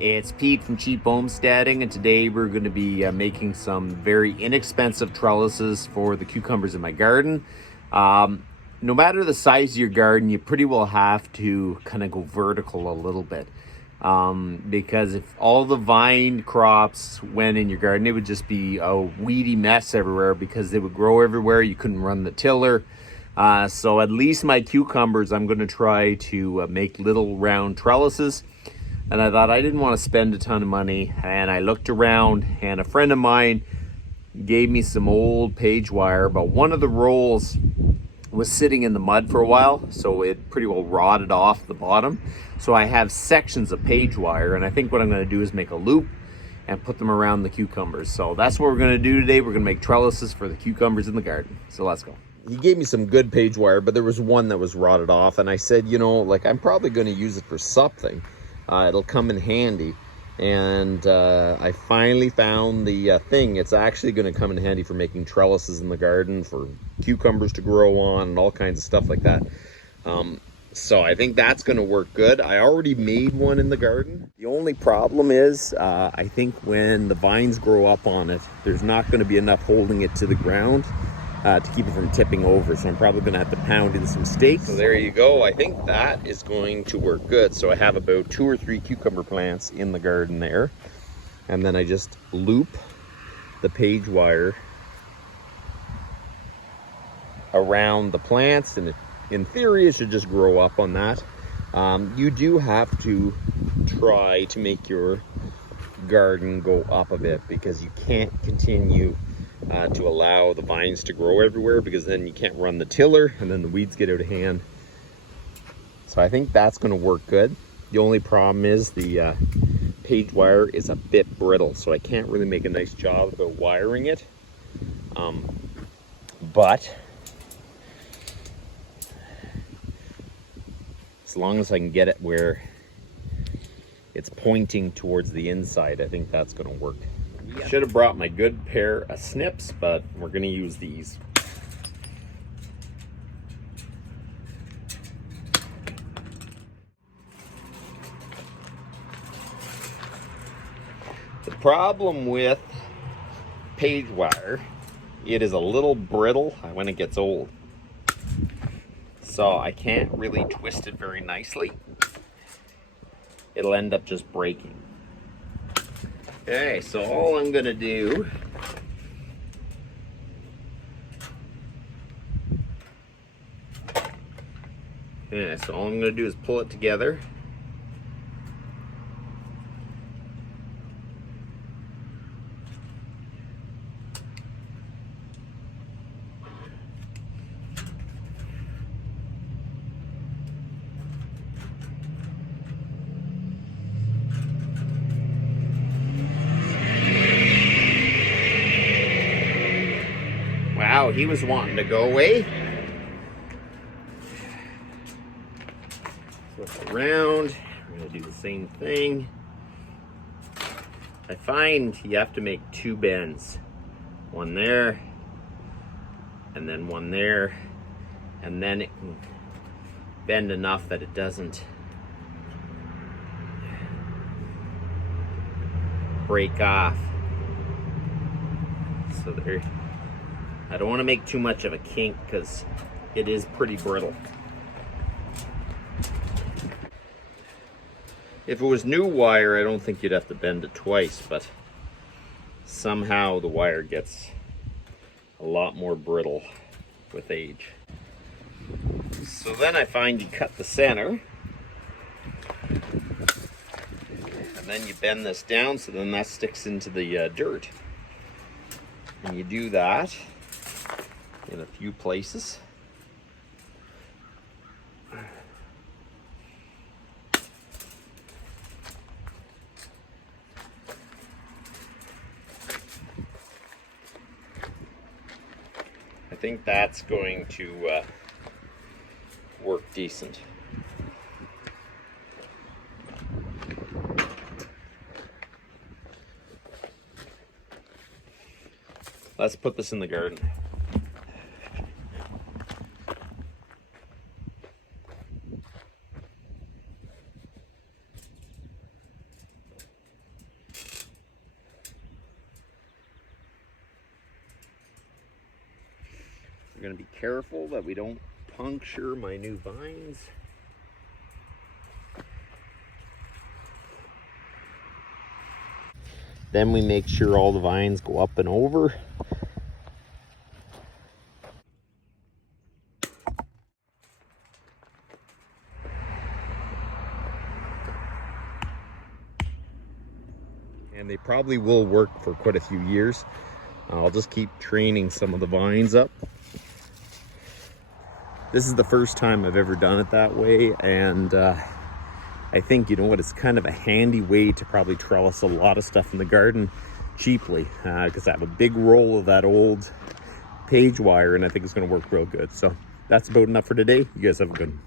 It's Pete from Cheap Homesteading, and today we're going to be making some very inexpensive trellises for the cucumbers in my garden. No matter the size of your garden, you pretty well have to kind of go vertical a little bit. Because if all the vine crops went in your garden, it would just be a weedy mess everywhere because they would grow everywhere. You couldn't run the tiller. So at least my cucumbers, I'm going to try to make little round trellises. And I thought I didn't want to spend a ton of money, and I looked around, and a friend of mine gave me some old page wire, but one of the rolls was sitting in the mud for a while, so it pretty well rotted off the bottom. So I have sections of page wire, and I think what I'm going to do is make a loop and put them around the cucumbers. So that's what we're going to do today. We're going to make trellises for the cucumbers in the garden. So let's go. He gave me some good page wire, but there was one that was rotted off, and I said, you know, like, I'm probably going to use it for something. It'll come in handy. And I finally found the thing. It's actually going to come in handy for making trellises in the garden, for cucumbers to grow on, and all kinds of stuff like that. So I think that's going to work good. I already made one in the garden. The only problem is I think when the vines grow up on it, there's not going to be enough holding it to the ground to keep it from tipping over. So I'm probably going to have to pound in some stakes. So there you go. I think that is going to work good. So I have about 2 or 3 cucumber plants in the garden there. And then I just loop the page wire around the plants, and in theory it should just grow up on that. You do have to try to make your garden go up a bit, because you can't continue to allow the vines to grow everywhere, because then you can't run the tiller and then the weeds get out of hand. So I think that's going to work good. The only problem is the page wire is a bit brittle, so I can't really make a nice job about wiring it. But as long as I can get it where it's pointing towards the inside, I think that's going to work. Should have brought my good pair of snips, but we're going to use these. The problem with page wire, it is a little brittle when it gets old. So I can't really twist it very nicely. It'll end up just breaking. Okay, so all I'm going to do is pull it together. Wow, he was wanting to go away. Flip around. We're going to do the same thing. I find you have to make 2 bends. One there, and then one there. And then it can bend enough that it doesn't break off. So there. I don't want to make too much of a kink because it is pretty brittle. If it was new wire, I don't think you'd have to bend it twice, but somehow the wire gets a lot more brittle with age. So then I find you cut the center, and then you bend this down so then that sticks into the dirt. And you do that in a few places. I think that's going to work decent. Let's put this in the garden. going to be careful that we don't puncture my new vines. Then we make sure all the vines go up and over. And they probably will work for quite a few years. I'll just keep training some of the vines up. This is the first time I've ever done it that way, and I think, you know what, it's kind of a handy way to probably trellis a lot of stuff in the garden cheaply, because I have a big roll of that old page wire, and I think it's going to work real good. So that's about enough for today. You guys have a good one.